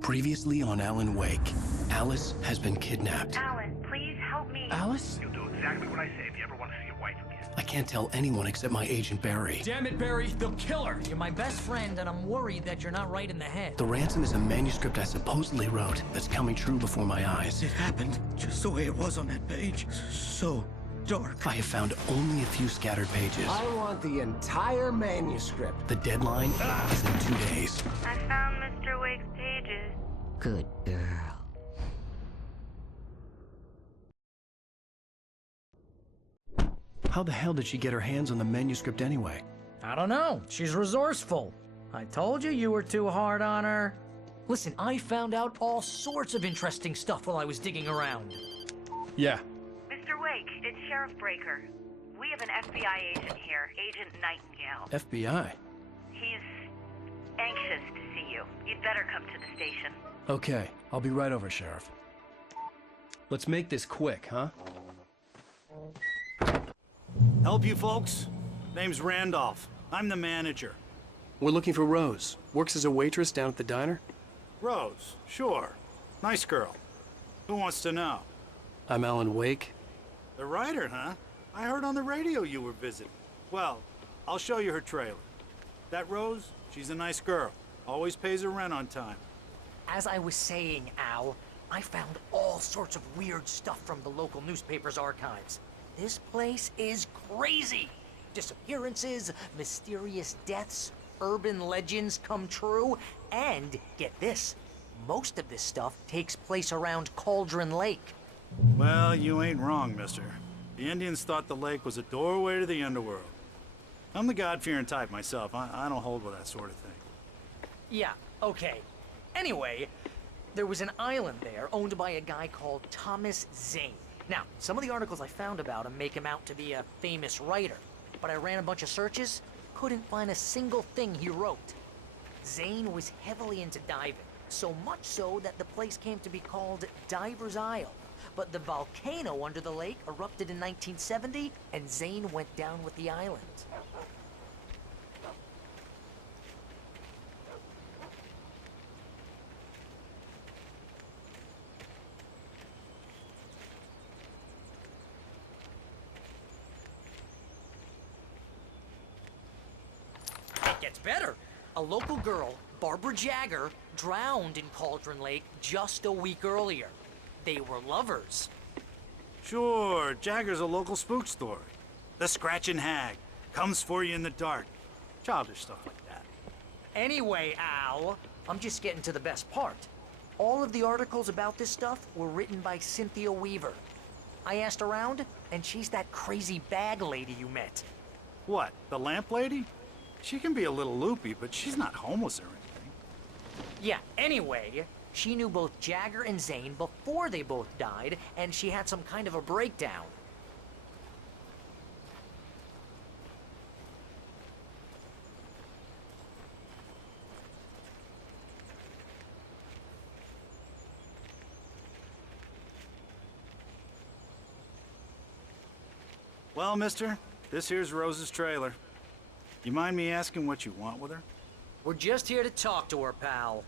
Previously on Alan Wake, Alice has been kidnapped. Alan, please help me. Alice? You'll do exactly what I say if you ever want to see your wife again. I can't tell anyone except my agent Barry. Damn it, Barry, they'll kill her! You're my best friend, and I'm worried that you're not right in the head. The ransom is a manuscript I supposedly wrote that's coming true before my eyes. It happened just the way it was on that page. So dark. I have found only a few scattered pages. I want the entire manuscript. The deadline is in 2 days. I found Mr. Wake's pages. Good girl. How the hell did she get her hands on the manuscript anyway? I don't know. She's resourceful. I told you you were too hard on her. Listen, I found out all sorts of interesting stuff while I was digging around. Yeah. Mr. Wake, it's Sheriff Breaker. We have an FBI agent here, Agent Nightingale. FBI? He's anxious to see you. You'd better come to the station. Okay, I'll be right over, Sheriff. Let's make this quick, huh? Help you folks? Name's Randolph. I'm the manager. We're looking for Rose. Works as a waitress down at the diner. Rose, sure. Nice girl. Who wants to know? I'm Alan Wake. The writer, huh? I heard on the radio you were visiting. Well, I'll show you her trailer. That Rose, she's a nice girl. Always pays her rent on time. As I was saying, Al, I found all sorts of weird stuff from the local newspaper's archives. This place is crazy. Disappearances, mysterious deaths, urban legends come true, and get this, most of this stuff takes place around Cauldron Lake. Well, you ain't wrong, mister. The Indians thought the lake was a doorway to the underworld. I'm the God-fearing type myself. I don't hold with that sort of thing. Yeah, okay. Anyway, there was an island there owned by a guy called Thomas Zane. Now, some of the articles I found about him make him out to be a famous writer, but I ran a bunch of searches, couldn't find a single thing he wrote. Zane was heavily into diving, so much so that the place came to be called Diver's Isle. But the volcano under the lake erupted in 1970, and Zane went down with the island. It gets better. A local girl, Barbara Jagger, drowned in Cauldron Lake just a week earlier. They were lovers. Sure, Jagger's a local spook story. The Scratching Hag comes for you in the dark. Childish stuff like that. Anyway, Al, I'm just getting to the best part. All of the articles about this stuff were written by Cynthia Weaver. I asked around, and she's that crazy bag lady you met. What, the lamp lady? She can be a little loopy, but she's not homeless or anything. Yeah, anyway, she knew both Jagger and Zane before they both died, and she had some kind of a breakdown. Well, mister, this here's Rose's trailer. You mind me asking what you want with her? We're just here to talk to her, pal.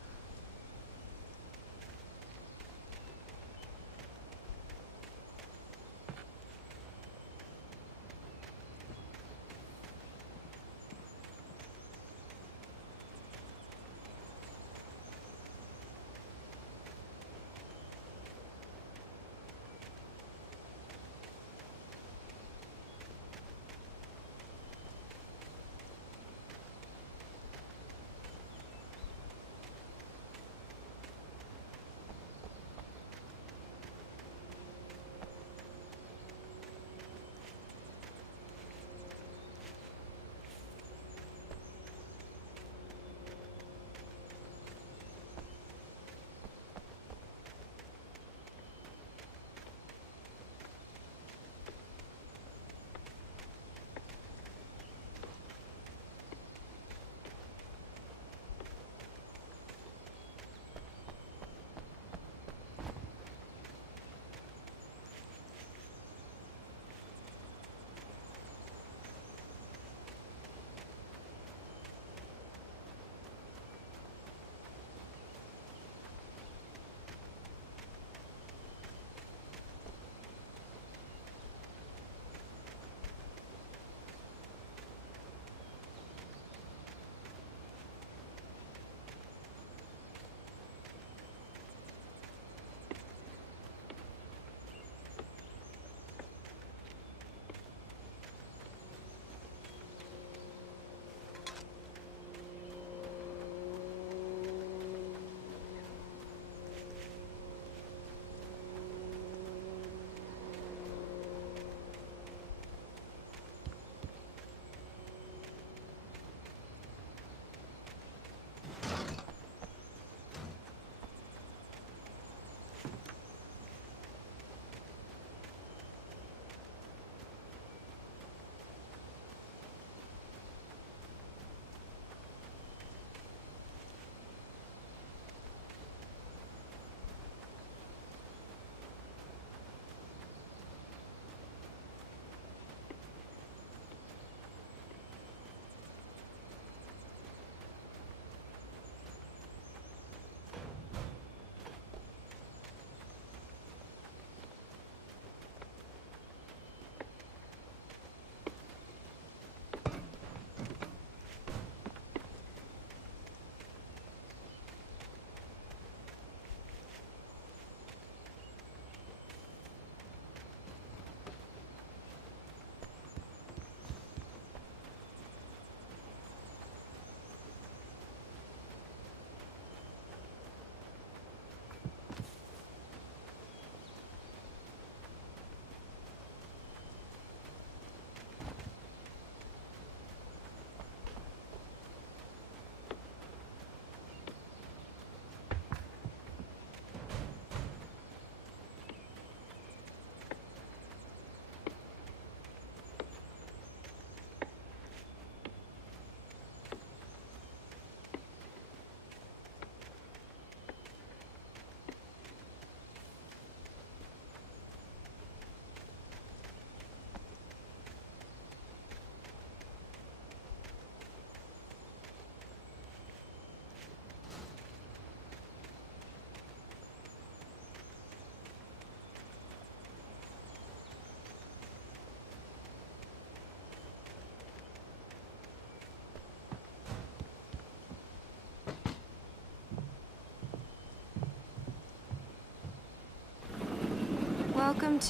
Welcome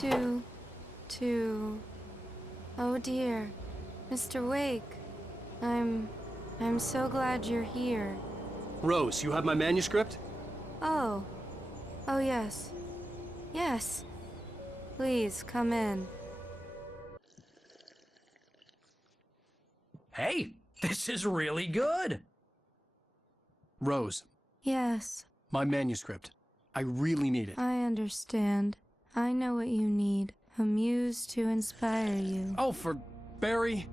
to... Oh dear, Mr. Wake. I'm so glad you're here. Rose, you have my manuscript? Oh. Oh yes. Yes. Please, come in. Hey, this is really good. Rose, Yes, my manuscript. I really need it. I understand. I know what you need. A muse to inspire you. Oh, for Barry?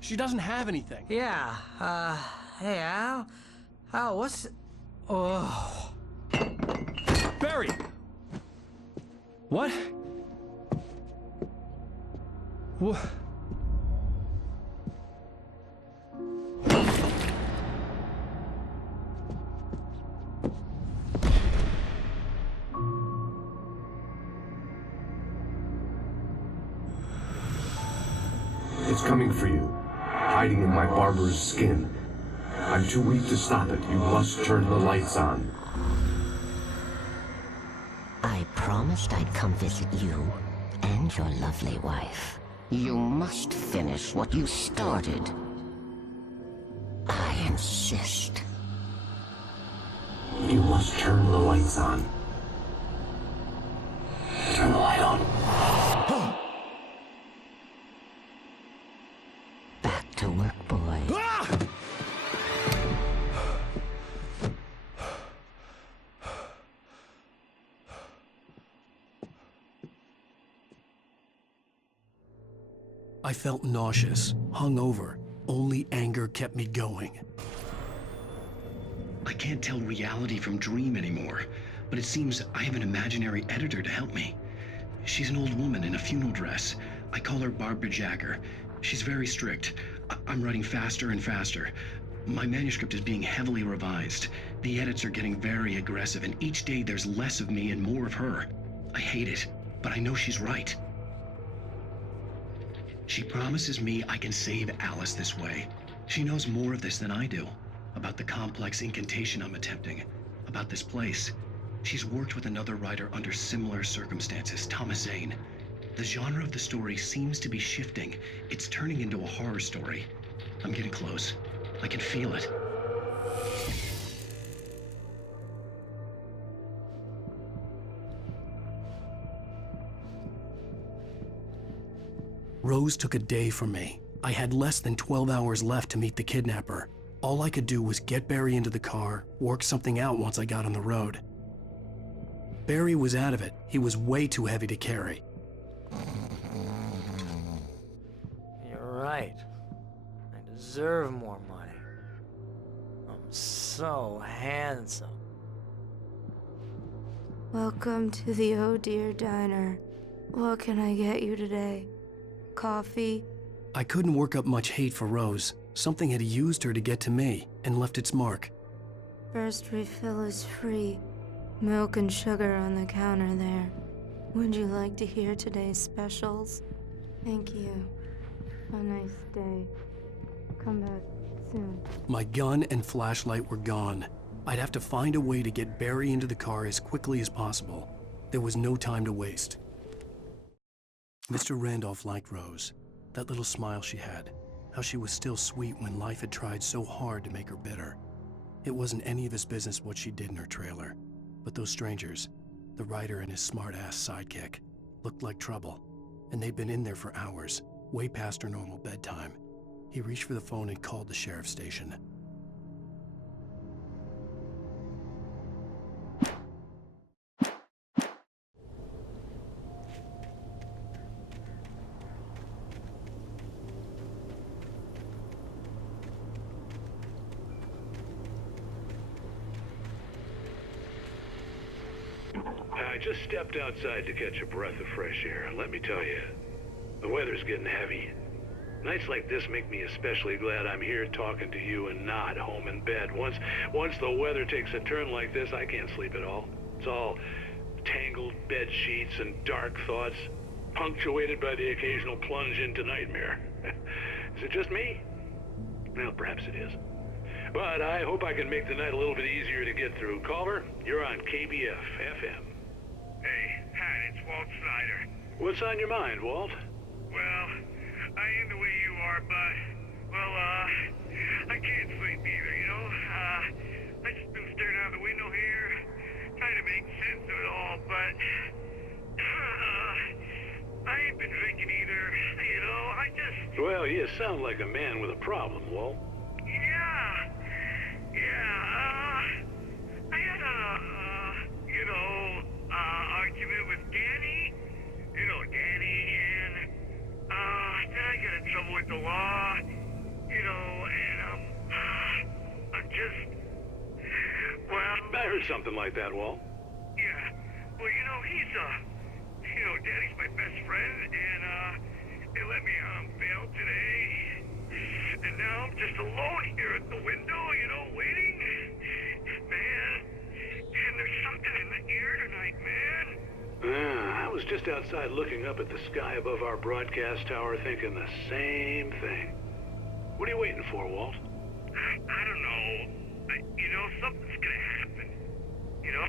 She doesn't have anything. Yeah, hey, Al? Al, what's... Oh... Barry! What? What? It's coming for you, hiding in my barber's skin. I'm too weak to stop it. You must turn the lights on. I promised I'd come visit you and your lovely wife. You must finish what you started. I insist. You must turn the lights on. Turn the light on. Back to work, boy. I felt nauseous, hungover. Only anger kept me going. I can't tell reality from dream anymore, but it seems I have an imaginary editor to help me. She's an old woman in a funeral dress. I call her Barbara Jagger. She's very strict. I'm writing faster and faster. My manuscript is being heavily revised. The edits are getting very aggressive, and each day there's less of me and more of her. I hate it, but I know she's right. She promises me I can save Alice this way. She knows more of this than I do. About the complex incantation I'm attempting. About this place. She's worked with another writer under similar circumstances, Thomas Zane. The genre of the story seems to be shifting. It's turning into a horror story. I'm getting close. I can feel it. Rose took a day from me. I had less than 12 hours left to meet the kidnapper. All I could do was get Barry into the car, work something out once I got on the road. Barry was out of it. He was way too heavy to carry. You're right. I deserve more money. I'm so handsome. Welcome to the Oh Dear Diner. What can I get you today? Coffee? I couldn't work up much hate for Rose. Something had used her to get to me and left its mark. First refill is free. Milk and sugar on the counter there. Would you like to hear today's specials? Thank you. Have a nice day. Come back soon. My gun and flashlight were gone. I'd have to find a way to get Barry into the car as quickly as possible. There was no time to waste. Mr. Randolph liked Rose. That little smile she had. How she was still sweet when life had tried so hard to make her bitter. It wasn't any of his business what she did in her trailer. But those strangers, the writer and his smart-ass sidekick, looked like trouble. And they'd been in there for hours, way past her normal bedtime. He reached for the phone and called the sheriff's station. I just stepped outside to catch a breath of fresh air. Let me tell you, the weather's getting heavy. Nights like this make me especially glad I'm here talking to you and not home in bed. Once the weather takes a turn like this, I can't sleep at all. It's all tangled bed sheets and dark thoughts, punctuated by the occasional plunge into nightmare. Is it just me? Well, perhaps it is. But I hope I can make the night a little bit easier to get through. Caller, you're on KBF FM. Hey, Pat, it's Walt Snyder. What's on your mind, Walt? Well, I am the way you are, but, well, I can't sleep either, you know? I just been staring out the window here, trying to make sense of it all, but, I ain't been drinking either, you know? I just... Well, you sound like a man with a problem, Walt. Yeah, I had argument with Danny. You know Danny, and, then I got in trouble with the law, you know, and, I'm just, well... I heard something like that, Walt. Yeah, well, you know, Danny's my best friend, and, they let me on bail today, and now I'm just alone here at the window, you know, waiting, man, and there's something in the air tonight, man. I was just outside looking up at the sky above our broadcast tower thinking the same thing. What are you waiting for, Walt? I don't know. You know, something's gonna happen. You know,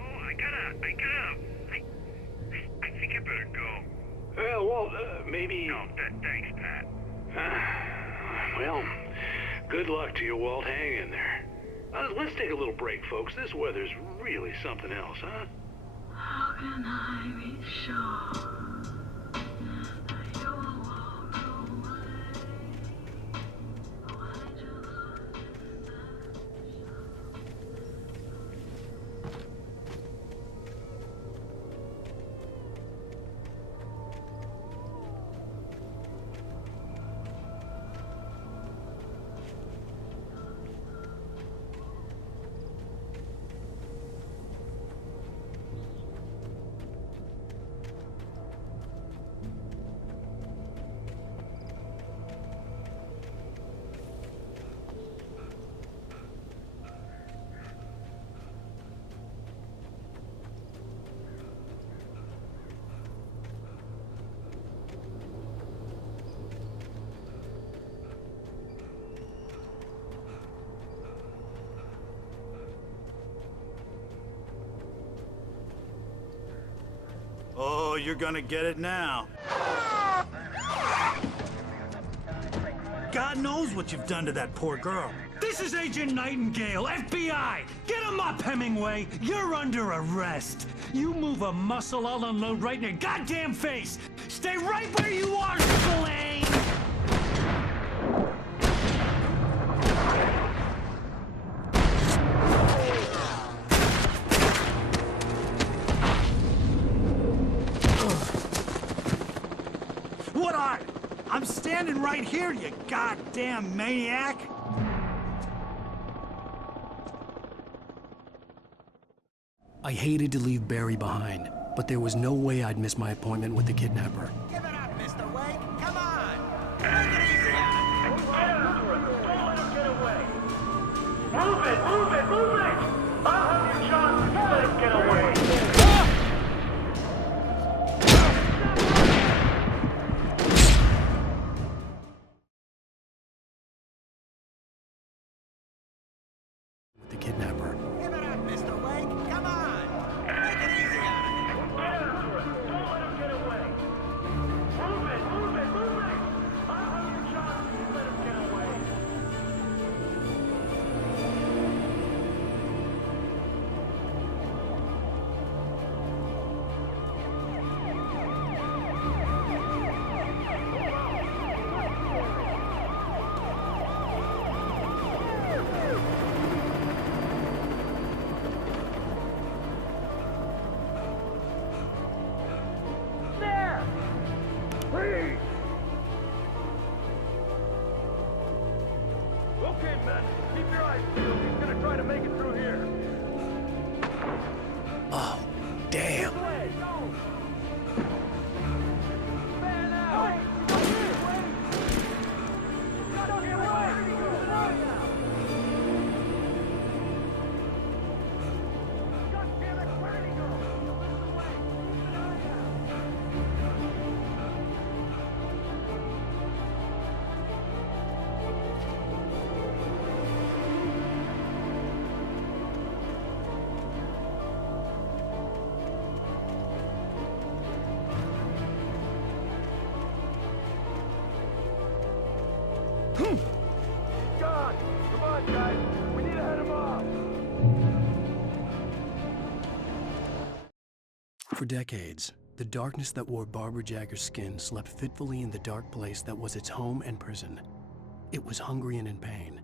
I think I better go. Well, Walt, maybe... No, thanks, Pat. Well, good luck to you, Walt. Hang in there. Let's take a little break, folks. This weather's really something else, huh? How can I be sure that you will walk away? Why'd you look in that Oh, you're gonna get it now. God knows what you've done to that poor girl. This is Agent Nightingale, FBI! Get him up, Hemingway! You're under arrest! You move a muscle, I'll unload right in your goddamn face! Stay right where you are, Spillane! What are? I'm standing right here, you goddamn maniac! I hated to leave Barry behind, but there was no way I'd miss my appointment with the kidnapper. Give it up, Mr. Wake. Come on. Make it easy on him. Don't let him get away. Move it. I'll have you, John. Don't let him get away. The kidnapper. Give it up, Mr. Wake. Come on. Make it easy on him. Don't let him get away. For decades, the darkness that wore Barbara Jagger's skin slept fitfully in the dark place that was its home and prison. It was hungry and in pain.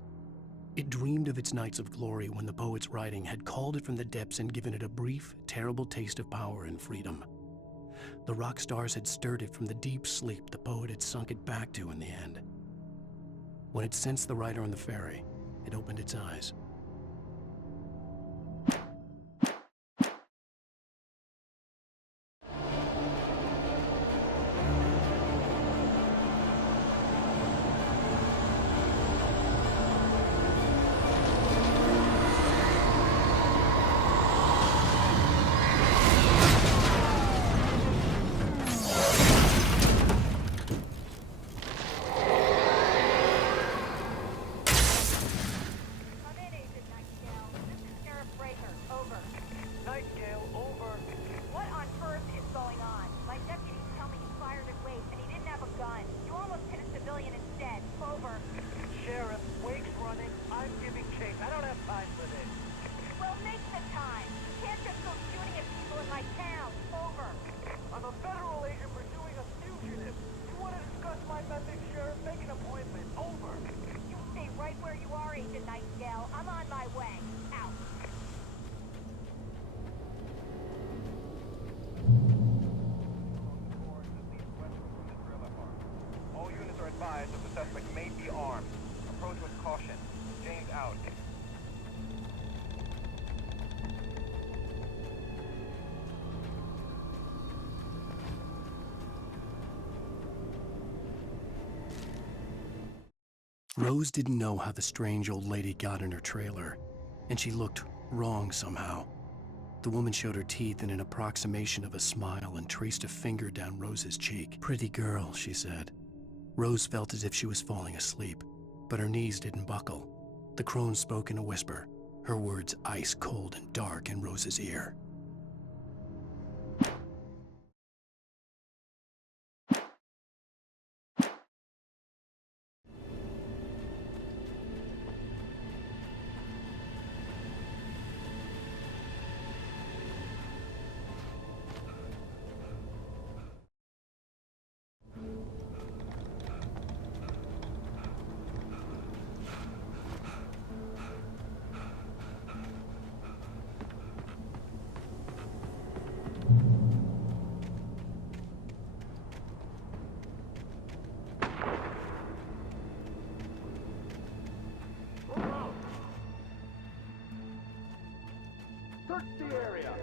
It dreamed of its nights of glory when the poet's writing had called it from the depths and given it a brief, terrible taste of power and freedom. The rock stars had stirred it from the deep sleep the poet had sunk it back to in the end. When it sensed the rider on the ferry, it opened its eyes. Rose didn't know how the strange old lady got in her trailer, and she looked wrong somehow. The woman showed her teeth in an approximation of a smile and traced a finger down Rose's cheek. "Pretty girl," she said. Rose felt as if she was falling asleep, but her knees didn't buckle. The crone spoke in a whisper, her words ice cold and dark in Rose's ear. Search the area.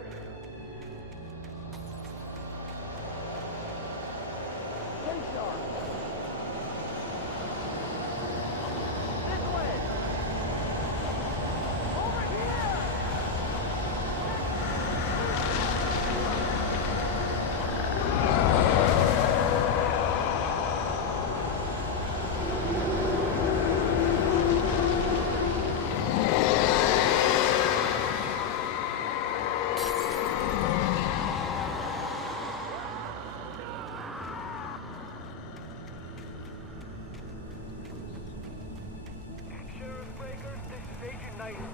Stay sharp. This way. Over here.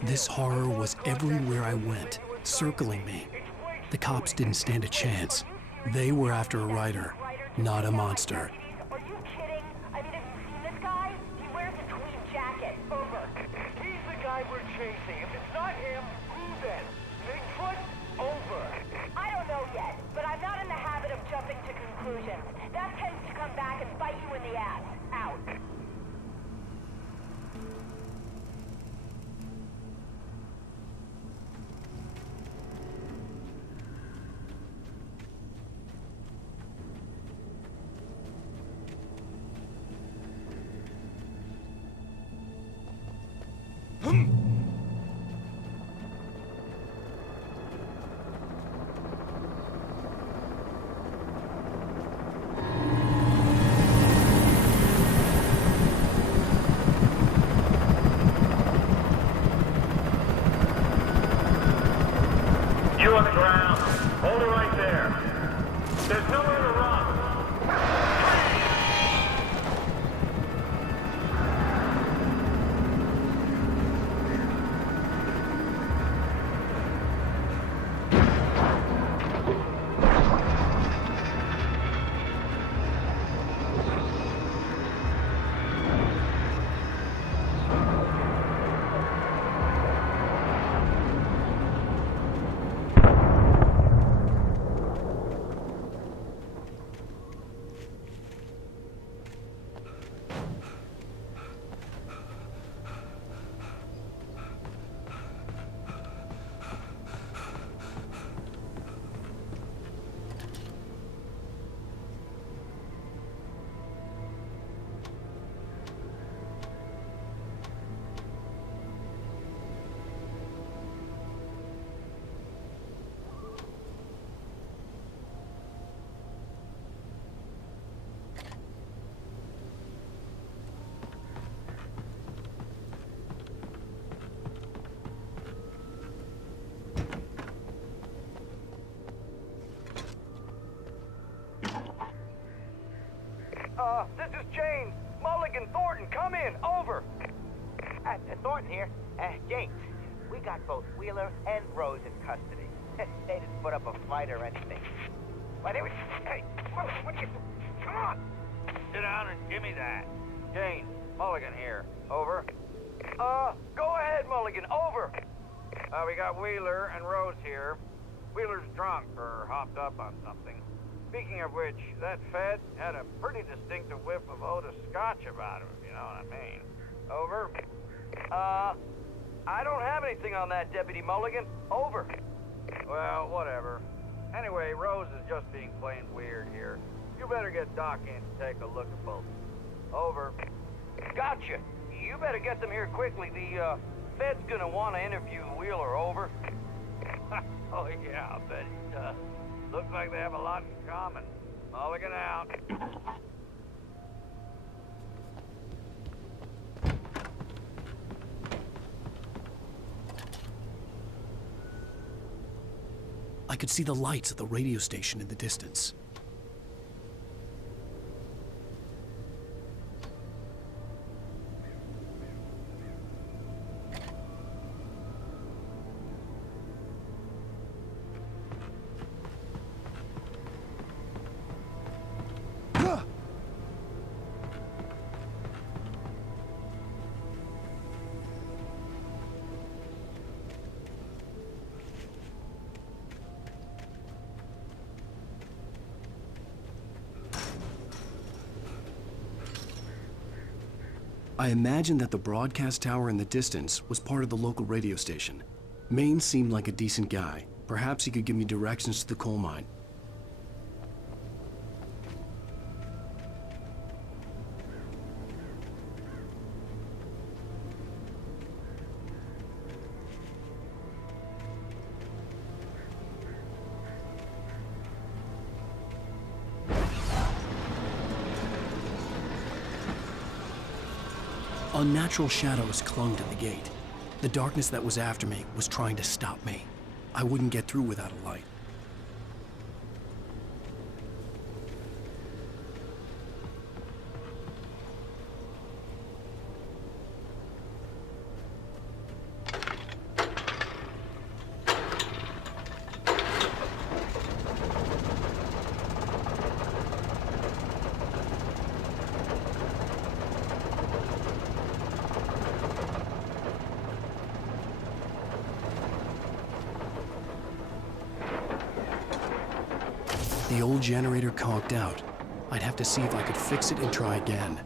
This horror was everywhere I went, circling me. The cops didn't stand a chance. They were after a writer, not a monster. Are you kidding? I mean, have you seen this guy? He wears a tweed jacket. Over. He's the guy we're chasing. If it's not him, who then? Bigfoot? Over. I don't know yet, but I'm not in the habit of jumping to conclusions. That tends to come back and bite you in the ass. Out. You on the ground. Hold it right there. There's nowhere to run. This is James. Mulligan, Thornton, come in. Over. Thornton here. James, we got both Wheeler and Rose in custody. They didn't put up a fight or anything. Why, they were... Hey, what you... Come on! Sit down and give me that. James, Mulligan here. Over. Go ahead, Mulligan. Over. We got Wheeler and Rose here. Wheeler's drunk or hopped up on something. Speaking of which, that Fed had a pretty distinctive whiff of Otis Scotch about him, if you know what I mean. Over. I don't have anything on that, Deputy Mulligan. Over. Well, whatever. Anyway, Rose is just being plain weird here. You better get Doc in to take a look at both. Over. Gotcha. You better get them here quickly. The, Fed's gonna want to interview Wheeler. Over. Oh, yeah, I'll bet he does. Looks like they have a lot in common. Mulligan out. I could see the lights of the radio station in the distance. I imagined that the broadcast tower in the distance was part of the local radio station. Maine seemed like a decent guy. Perhaps he could give me directions to the coal mine. Unnatural shadows clung to the gate. The darkness that was after me was trying to stop me. I wouldn't get through without a light. The old generator conked out. I'd have to see if I could fix it and try again.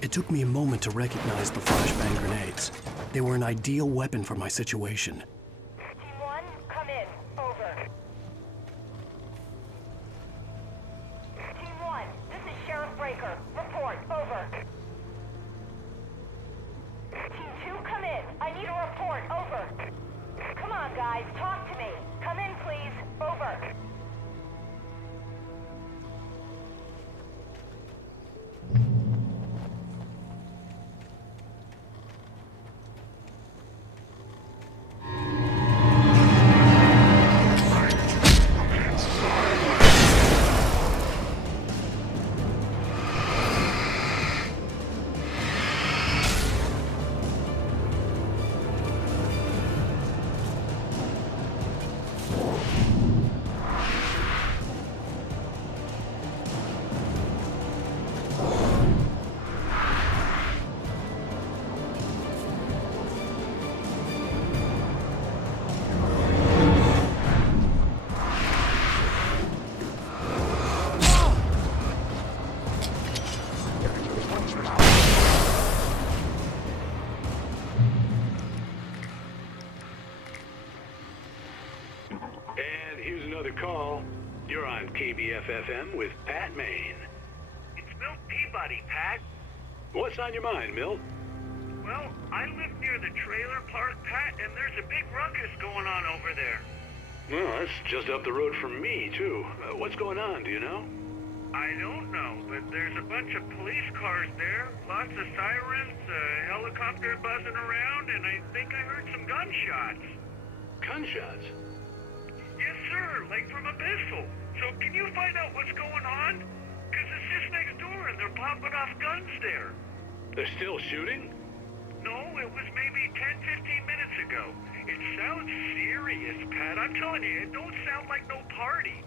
It took me a moment to recognize the flashbang grenades. They were an ideal weapon for my situation. Team 1, come in. Over. Team 1, this is Sheriff Breaker. Report. Over. Team 2, come in. I need a report. Over. Come on, guys. Talk to me. Come in, please. Over. KBFFM with Pat Maine. It's Milt Peabody, Pat. What's on your mind, Milt? Well, I live near the trailer park, Pat, and there's a big ruckus going on over there. Well, that's just up the road from me, too. What's going on, do you know? I don't know, but there's a bunch of police cars there, lots of sirens, a helicopter buzzing around, and I think I heard some gunshots. Gunshots? Yes, sir, like from a pistol. So can you find out what's going on? Because it's just next door and they're popping off guns there. They're still shooting? No, it was maybe 10, 15 minutes ago. It sounds serious, Pat. I'm telling you, it don't sound like no party.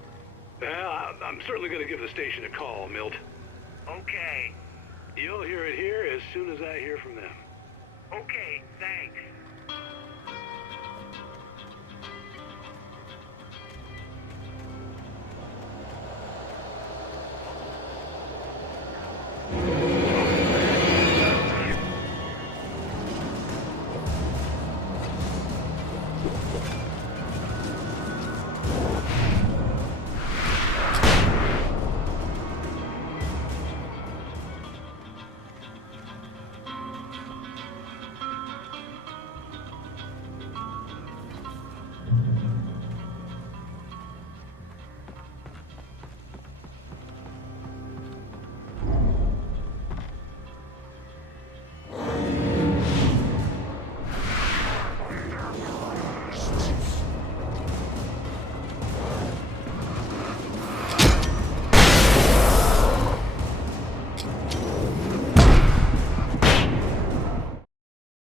Well, I'm certainly going to give the station a call, Milt. Okay. You'll hear it here as soon as I hear from them. Okay, thanks.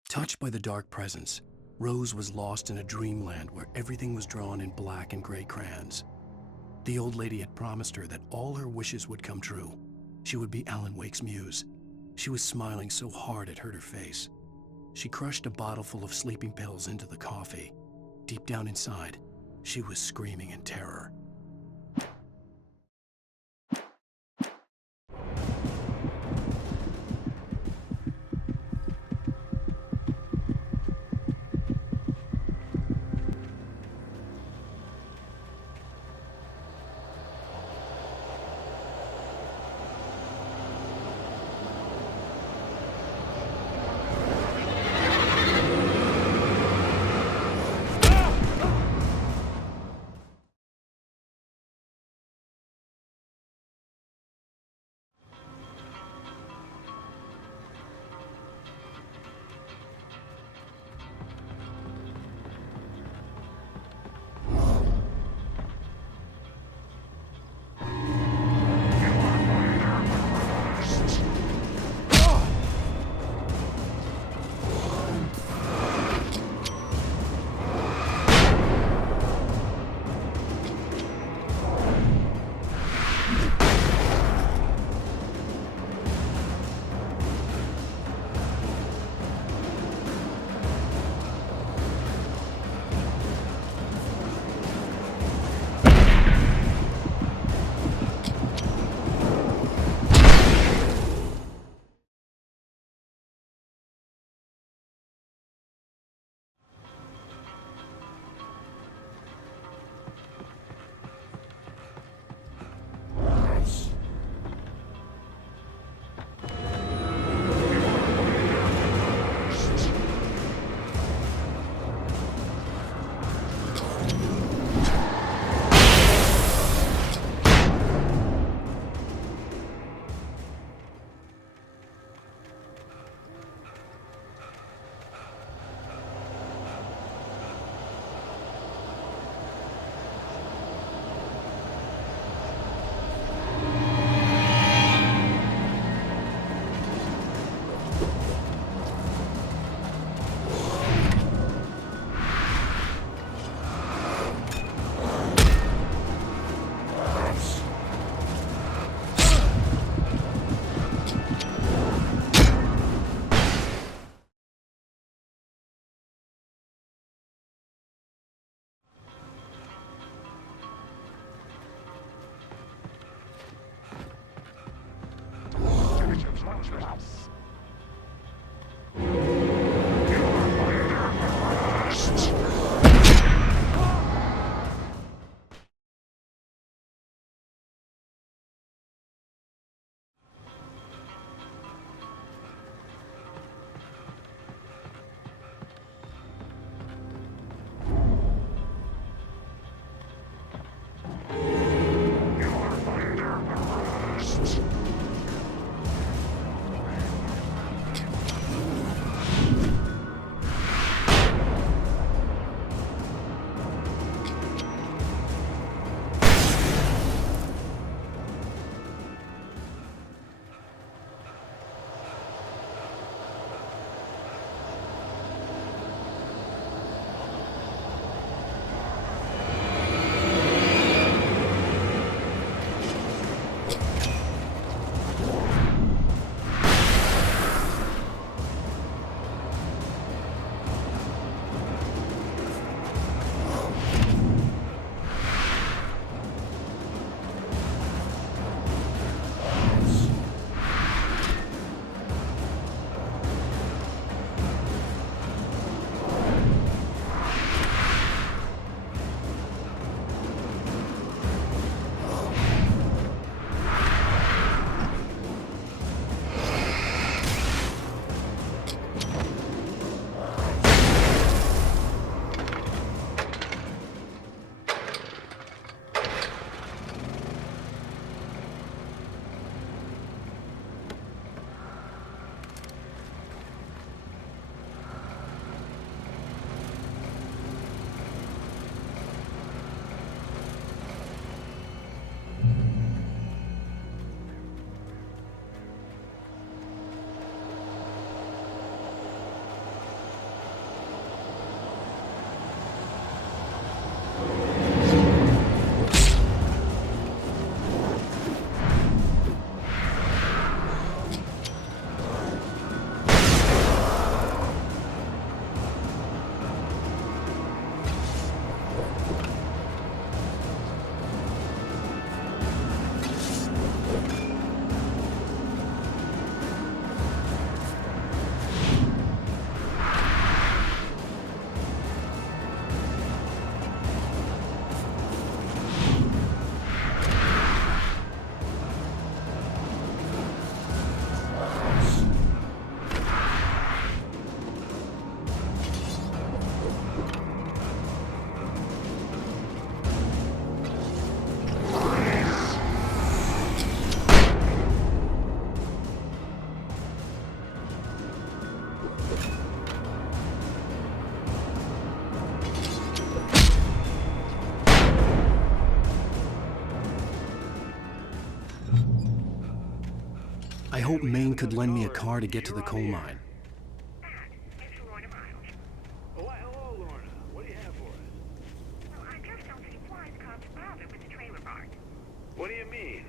Touched by the dark presence, Rose was lost in a dreamland where everything was drawn in black and gray crayons. The old lady had promised her that all her wishes would come true. She would be Alan Wake's muse. She was smiling so hard it hurt her face. She crushed a bottle full of sleeping pills into the coffee. Deep down inside, she was screaming in terror. hope Maine could lend me a car to get to the coal mine. Oh, hello, Lorna. What do you have for us? Well, I just don't see why the cops bother with the trailer park. What do you mean?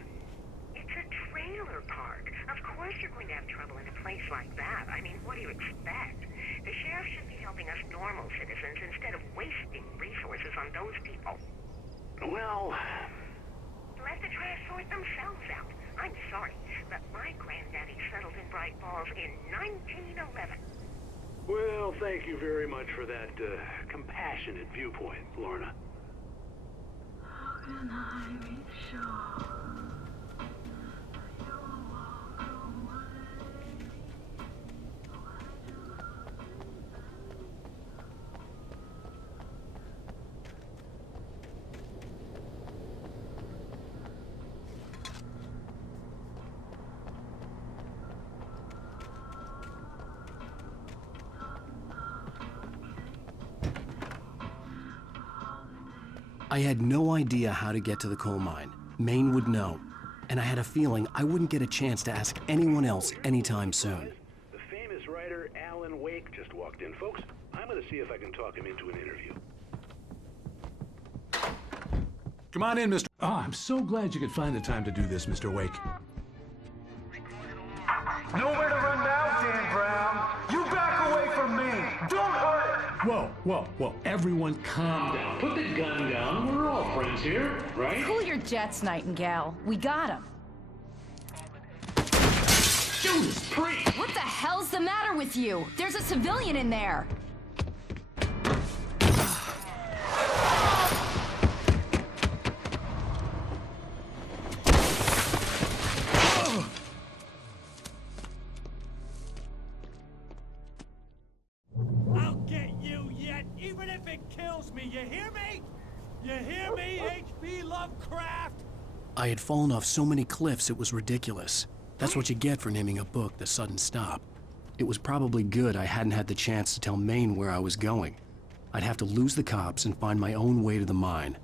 It's a trailer park. Of course you're going to have trouble in a place like that. I mean, what do you expect? The sheriff should be helping us normal citizens instead of wasting resources on those people. Well, Let the trash sort themselves out. I'm sorry, but my granddaddy settled in Bright Falls in 1911. well, thank you very much for that compassionate viewpoint, Lorna. How can I be sure that you will walk away? I had no idea how to get to the coal mine. Maine would know. And I had a feeling I wouldn't get a chance to ask anyone else anytime soon. The famous writer Alan Wake just walked in, folks. I'm going to see if I can talk him into an interview. Come on in, Mr. Oh, I'm so glad you could find the time to do this, Mr. Wake. Nowhere to run now, Dan Brown. You back away from me. Don't hurt her. Whoa, everyone calm down. Put the gun down. We're all friends here, right? Cool your jets, Nightingale. We got him. Judas Priest! What the hell's the matter with you? There's a civilian in there. I'll get you yet, even if it kills me. You hear me? You hear me, H.P. Lovecraft? I had fallen off so many cliffs it was ridiculous. That's what you get for naming a book The Sudden Stop. It was probably good I hadn't had the chance to tell Maine where I was going. I'd have to lose the cops and find my own way to the mine.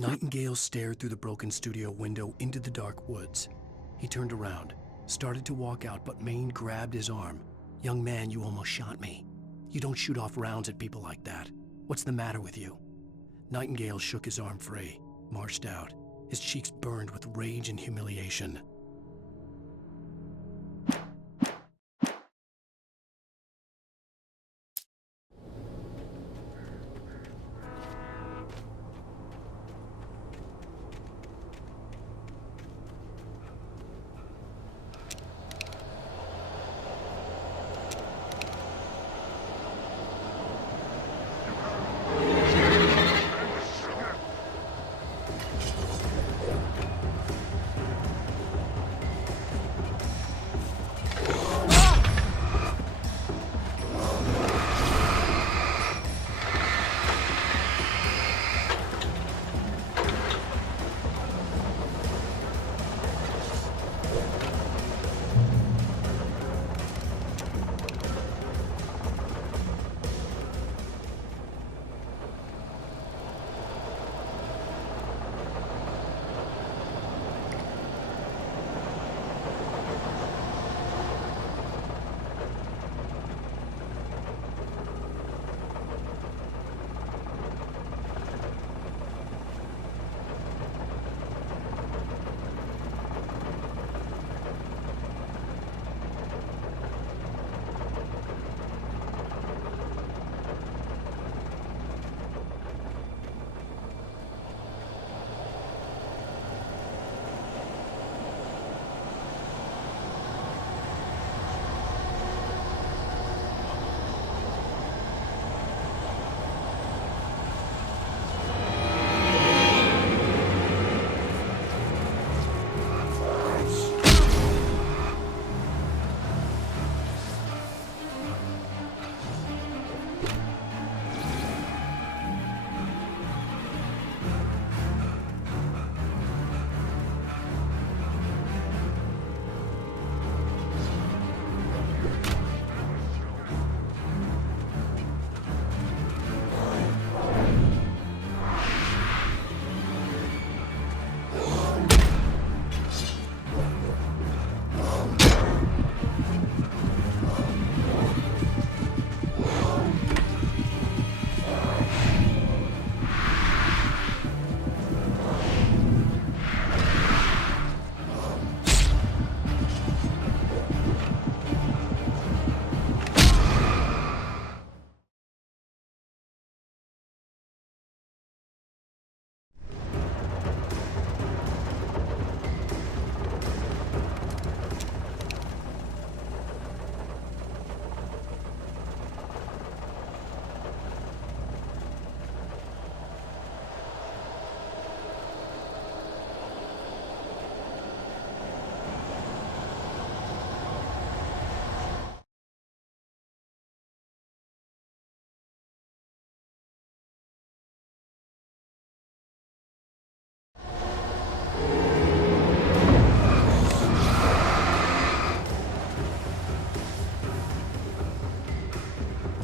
Nightingale stared through the broken studio window into the dark woods. He turned around, started to walk out, but Maine grabbed his arm. "Young man, you almost shot me. You don't shoot off rounds at people like that. What's the matter with you?" Nightingale shook his arm free, marched out. His cheeks burned with rage and humiliation.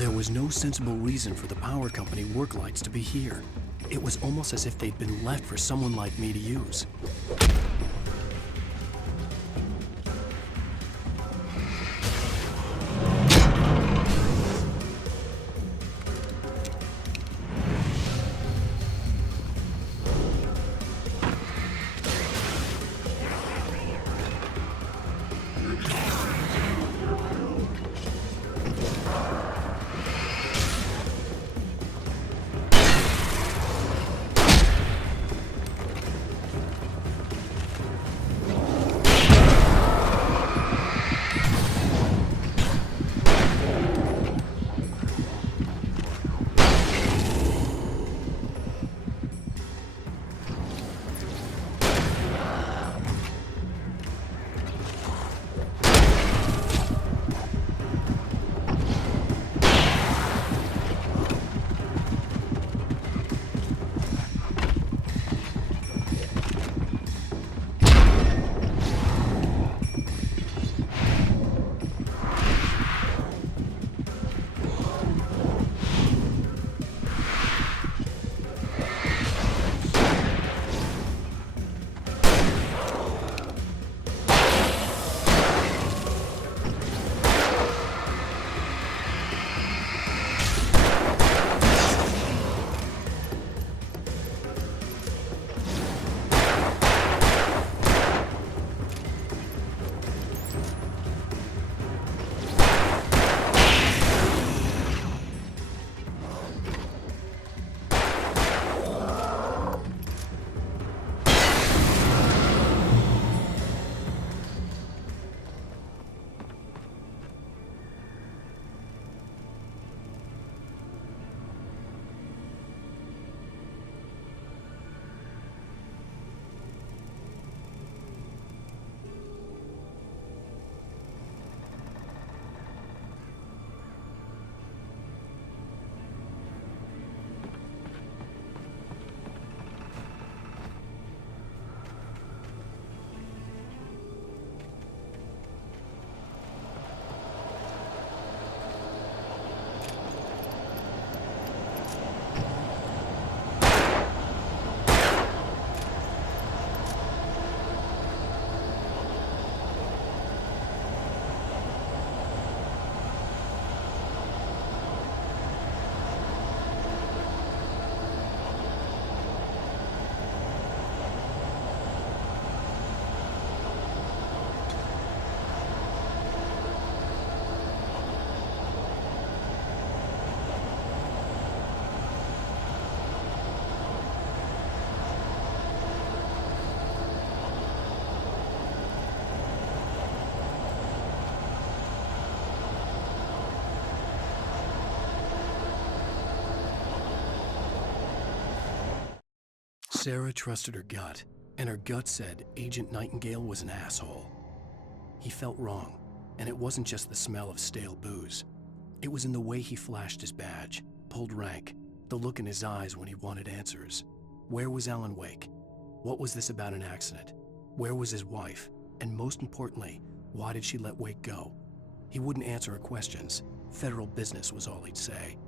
There was no sensible reason for the power company work lights to be here. It was almost as if they'd been left for someone like me to use. Sarah trusted her gut, and her gut said Agent Nightingale was an asshole. He felt wrong, and it wasn't just the smell of stale booze. It was in the way he flashed his badge, pulled rank, the look in his eyes when he wanted answers. Where was Alan Wake? What was this about an accident? Where was his wife? And most importantly, why did she let Wake go? He wouldn't answer her questions. Federal business was all he'd say.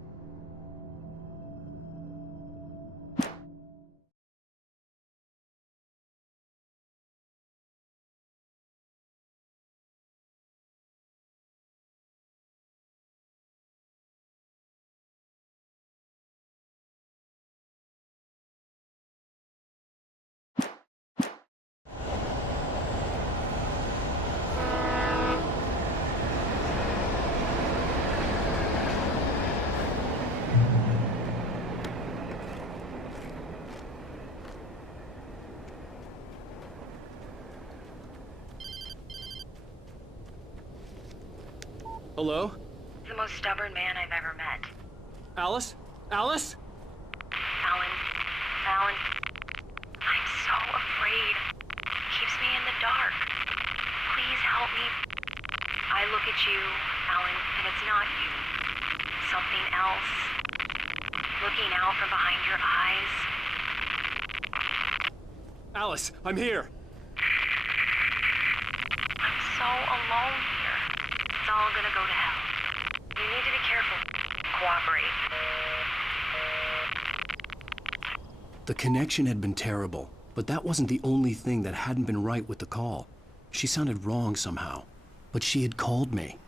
Hello? The most stubborn man I've ever met. Alice? Alice? Alan. Alan. I'm so afraid. Keeps me in the dark. Please help me. I look at you, Alan, and it's not you. Something else. Looking out from behind your eyes. Alice, I'm here. I'm so alone here. It's all gonna go to hell. You need to be careful. sorry. The connection had been terrible, but that wasn't the only thing that hadn't been right with the call. She sounded wrong somehow, but she had called me.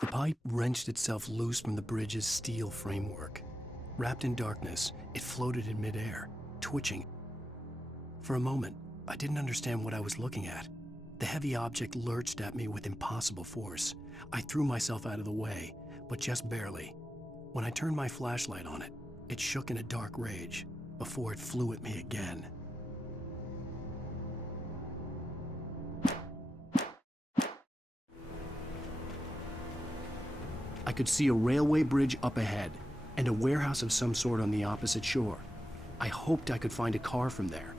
The pipe wrenched itself loose from the bridge's steel framework. Wrapped in darkness, it floated in midair, twitching. For a moment, I didn't understand what I was looking at. The heavy object lurched at me with impossible force. I threw myself out of the way, but just barely. When I turned my flashlight on it, it shook in a dark rage before it flew at me again. I could see a railway bridge up ahead and a warehouse of some sort on the opposite shore. I hoped I could find a car from there.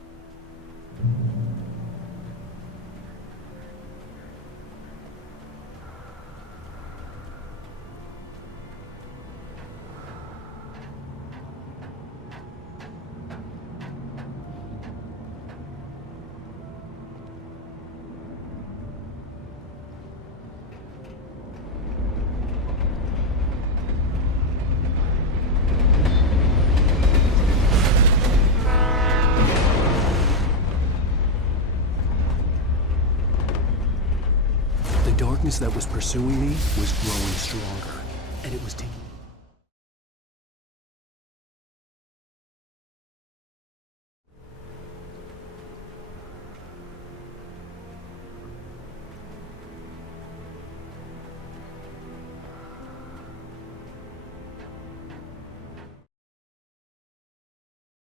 The darkness that was pursuing me was growing stronger, and it was taking